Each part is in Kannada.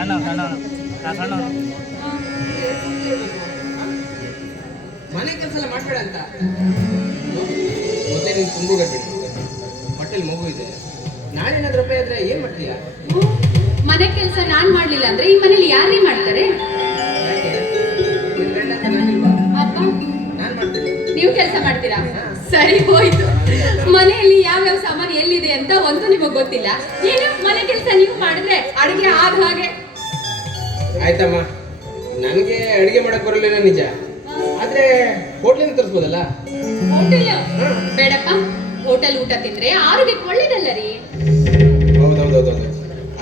ಸಣ್ಣ ಸಣ್ಣ ಸಣ್ಣ ಮನೆ ಕೆಲಸ ಎಲ್ಲ ಮಾಡ್ಬೇಡ ಅಂತ. ಮೊದಲೇ ನೀನು ಹೊಟ್ಟೆಲಿ ಮಗು ಇದೆ. ನಾಳೆ ಏನಾದ್ರು ರೂಪಾಯಿ ಆದ್ರೆ ಏನ್ ಮಾಡ್ತೀಯಾ? ಮನೆ ಕೆಲಸ ನಾನ್ ಮಾಡ್ಲಿಲ್ಲ ಅಂದ್ರೆ ಈ ಮನೇಲಿ ಯಾರೇ ಮಾಡ್ತಾರೆ? ನೀವು ಕೆಲಸ ಮಾಡ್ತೀರಾ? ಸರಿ ಹೋಯ್ತು. ಮನೆಯಲ್ಲಿ ಯಾವ್ಯಾವ ಸಾಮಾನು ಎಲ್ಲಿದೆ ಅಂತ ಒಂದು ನಿಮಗೆ ಗೊತ್ತಿಲ್ಲ. ಏನು ಮನೆ ಕೆಲಸ ನೀವು ಮಾಡಿದ್ರೆ ಅಡುಗೆ ಆದ ಹಾಗೆ ಆಯ್ತಮ್ಮ. ನನಗೆ ಅಡಿಗೆ ಮಾಡಕ್ ಬರಲಿಲ್ಲ ನಿಜ. ಆದ್ರೆ ಹೋಟ್ಲಿಂದ ತರಿಸ್ಬೋದಲ್ಲ? ಹೋಟೆಲ್ ಬೇಡಪ್ಪ. ಹೋಟೆಲ್ ಊಟ ತಿಂದ್ರೆ ಆರೋಗ್ಯಕ್ಕೆ ಒಳ್ಳೇದಲ್ಲ ರೀ. ಹೌದೌದೌದೌದು.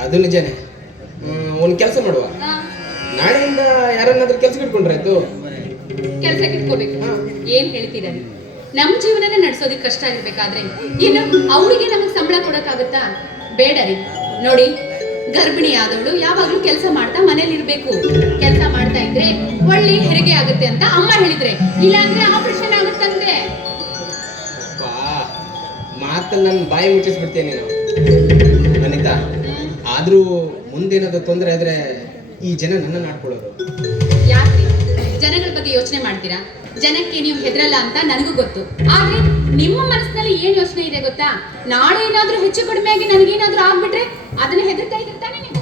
ಅದು ನಿಜನೇ. ಒಂದು ಕೆಲಸ ಮಾಡುವ. ನಾಳೆಯಿಂದ ಯಾರನ್ನಾದ್ರೂ ಕೆಲ್ಸಕ್ಕೆ ಇಟ್ಕೊಂಡ್ರಾಯ್ತು ಕೆಲ್ಸಕ್ಕೆ ಇಟ್ಕೋಬೇಕು. ಏನ್ ಹೇಳ್ತೀರಾ ನಮ್ಮ ನಮ್ ಜೀವನನ ನಡ್ಸೋದಕ್ಕೆ ಕಷ್ಟ ಇರ್ಬೇಕಾದ್ರೆ ಇನ್ನು ಅವ್ರಿಗೆ ನಮಗ್ ಸಂಬಳ ಕೊಡಕ್ಕಾಗತ್ತಾ? ಬೇಡ ರೀ. ನೋಡಿ ಗರ್ಭಿಣಿ ಆದವಳು ಯಾವಾಗ್ಲೂ ಕೆಲಸ ಮಾಡ್ತಾ ಮನೇಲಿ ಇರ್ಬೇಕು. ಕೆಲಸ ಮಾಡ್ತಾ ಇದ್ರೆ ಒಳ್ಳೆ ಹೆರಿಗೆ ಆಗುತ್ತೆ ಅಂತ ಅಮ್ಮ ಹೇಳಿದ್ರೆ. ಇಲ್ಲಾಂದ್ರೆ ಆಪರೇಷನ್ ಆಗುತ್ತಂತೆ. ಮಾತನ್ನ ನನ್ ನನ್ನ ಬಾಯಿ ಮುಚ್ಚಿಸ್ಬಿಡ್ತೇನೆ ನೀನು. ಅನಿತಾ ಆದ್ರೂ ಮುಂದೇನಾದ್ರು ತೊಂದರೆ ಆದ್ರೆ ಈ ಜನ ನನ್ನ ಆಡ್ಕೊಳ್ಳೋದು. ಯಾಕ್ರಿ? ಜನಗಳ ಬಗ್ಗೆ ಯೋಚನೆ ಮಾಡ್ತೀರಾ? ಜನಕ್ಕೆ ನೀವು ಹೆದರಲ್ಲ ಅಂತ ನನಗೂ ಗೊತ್ತು. ಆದ್ರೆ ನಿಮ್ಮ ಮನಸ್ಸಿನಲ್ಲಿ ಏನ್ ಯೋಚನೆ ಇದೆ ಗೊತ್ತಾ? ನಾಳೆ ಏನಾದ್ರೂ ಹೆಚ್ಚು ಕಡಿಮೆ ಆಗಿ ನನಗೇನಾದ್ರೂ ಆಗ್ಬಿಟ್ರೆ ಅದನ್ನ ಹೆದರ್ತಾ ಇದ್ರೆ ತಾನೇ ನೀವು.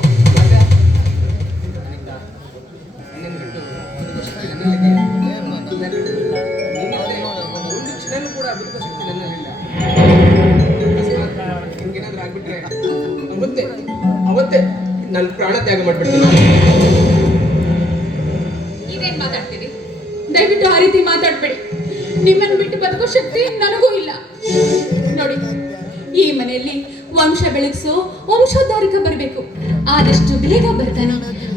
ಅವತ್ತೇ ಅವತ್ತೇ ನಾನು ಪ್ರಾಣ ತ್ಯಾಗ ಮಾಡ್ಬಿಡ್ತೀನಿ ಮಾತಾಡ್ತೀರಿ? ದಯವಿಟ್ಟು ಆ ರೀತಿ ಮಾತಾಡ್ಬೇಡಿ. ನಿಮ್ಮನ್ನು ಬಿಟ್ಟು ಬದುಕೋ ಶಕ್ತಿ ನನಗೂ ಇಲ್ಲ. ನೋಡಿ ಈ ಮನೆಯಲ್ಲಿ ವಂಶ ಬೆಳಗಿಸೋ ವಂಶೋದ್ಧಾರಕ ಬರಬೇಕು. ಆದಷ್ಟು ಬೇಗ ಬರ್ತಾನೆ.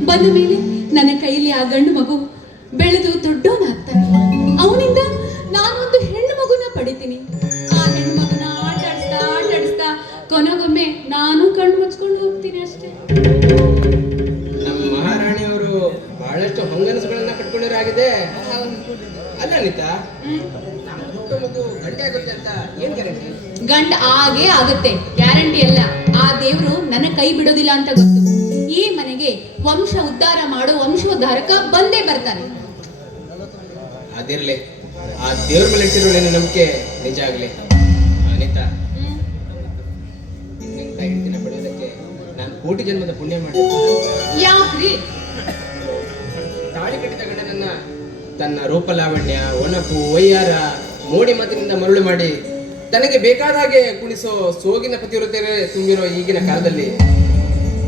ಬಂದ ಮೇಲೆ ನನ್ನ ಕೈಯಲ್ಲಿ ಆ ಗಂಡು ಮಗು ಬೆಳೆದು ದೊಡ್ಡವನಾಗ್ತಾನೆ. ಅವನಿಂದ ನಾನೊಂದು ಹೆಣ್ಣು ಮಗುನ ಪಡಿತೀನಿ. ಆ ಹೆಣ್ಣು ಮಗುನ ಆಟ ಆಡಿಸ್ತಾ ಆಟ ಆಡಿಸ್ತಾ ಕೊನೆಗೊಮ್ಮೆ ನಾನು ಕಣ್ಣು ಮುಚ್ಕೊಂಡು ಹೋಗ್ತೀನಿ ಅಷ್ಟೇ. ನಮ್ಮ ಮಹಾರಾಣಿಯವರು ಬಹಳಷ್ಟು ಹೊಂಗನಸುಗಳನ್ನ ಕಟ್ಕೊಂಡಿರಾಗಿದೆ ಅಲ್ಲ ಅನಿತಾ ಗಂಡ ಆಗೇ ಆಗುತ್ತೆ. ಗ್ಯಾರಂಟಿ ಅಲ್ಲ. ಆ ದೇವ್ರು ನನ್ನ ಕೈ ಬಿಡೋದಿಲ್ಲ ಅಂತ ಗೊತ್ತು. ಈ ಮನೆಗೆ ವಂಶ ಉದ್ಧಾರ ಮಾಡೋ ವಂಶೋದ್ಧಾರಕ ಬಂದೇ ಬರ್ತಾನೆ ಅದಿರ್ಲಿ. ಆ ದೇವ್ರ ಮೇಲೆ ಇಟ್ಟಿರೋ ನಿನ್ನ ನಂಬಿಕೆ ನಿಜ ಆಗ್ಲಿ. ಅನಿತಾ ನಿನ್ನ ಕೈ ಹಿಡ್ತಿನ ಬಿಡೋದಕ್ಕೆ ನಾನು ಕೋಟಿ ಜನ್ಮದ ಪುಣ್ಯ ಮಾಡಿ ಯಾಕ್ರಿ? ತಾಳಿ ಕಟ್ಟಿದ ಗಂಡನನ್ನ ತನ್ನ ರೂಪಲಾವಣ್ಯ ಒಣಪು ವಯ್ಯಾರ ಮೋಡಿ ಮಾತಿನಿಂದ ಮರಳು ಮಾಡಿ ತನಗೆ ಬೇಕಾದ ಹಾಗೆ ಕುಣಿಸೋ ಸೋಗಿನ ಪತಿವ್ರತೆ ತುಂಬಿರೋ ಈಗಿನ ಕಾಲದಲ್ಲಿ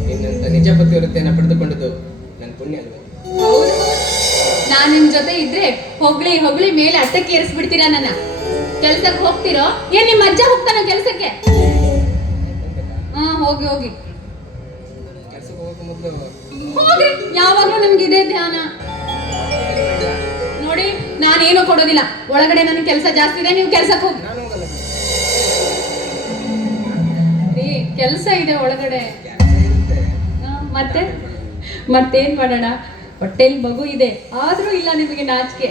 ನಿನ್ನಂತ ನಿಜ ಪತಿವ್ರತೆಯನ್ನ ಪಡೆದುಕೊಂಡದ್ದು ನನ್ನ ಪುಣ್ಯ ಅಲ್ವಾ? ನಾನು ನಿಮ್ ಜೊತೆ ಇದ್ರೆ ಹೊಗಳಿ ಹೊಗಳಿ ಮೇಲೆ ಅಟ್ಟಕ್ಕೆ ಏರಿಸ್ಬಿಡ್ತೀರಾ ನನ್ನ? ಕೆಲ್ಸಕ್ಕೆ ಹೋಗ್ತಿರೋ? ಏನ್ ನಿಮ್ಮ ಅಜ್ಜ ಹೋಗ್ತಾನ ಕೆಲ್ಸಕ್ಕೆ? ಹಾ ಹೋಗಿ ಹೋಗಿ. ಕೆಲ್ಸಕ್ಕೆ ಮೊದಲು ಹೋಗ್ರಿ. ಯಾವಾಗ್ಲೂ ನಿಮ್ಗೆ ಇದೇ ಧ್ಯಾನ. ನಾನೇನು ಕೊಡೋದಿಲ್ಲ. ಒಳಗಡೆ ನನ್ನ ಕೆಲಸ ಜಾಸ್ತಿ ಇದೆ ನೀವು ಕೆಲ್ಸಕ್ಕೆ ಹೋಗಿ. ಕೆಲಸ ಇದೆ ಒಳಗಡೆ. ಮತ್ತೆ? ಮತ್ತೇನ್ ಮಾಡೋಣ? ಹೊಟ್ಟೆಲ್ ಮಗು ಇದೆ. ಆದ್ರೂ ಇಲ್ಲ ನಿಮಗೆ ನಾಚಿಕೆ.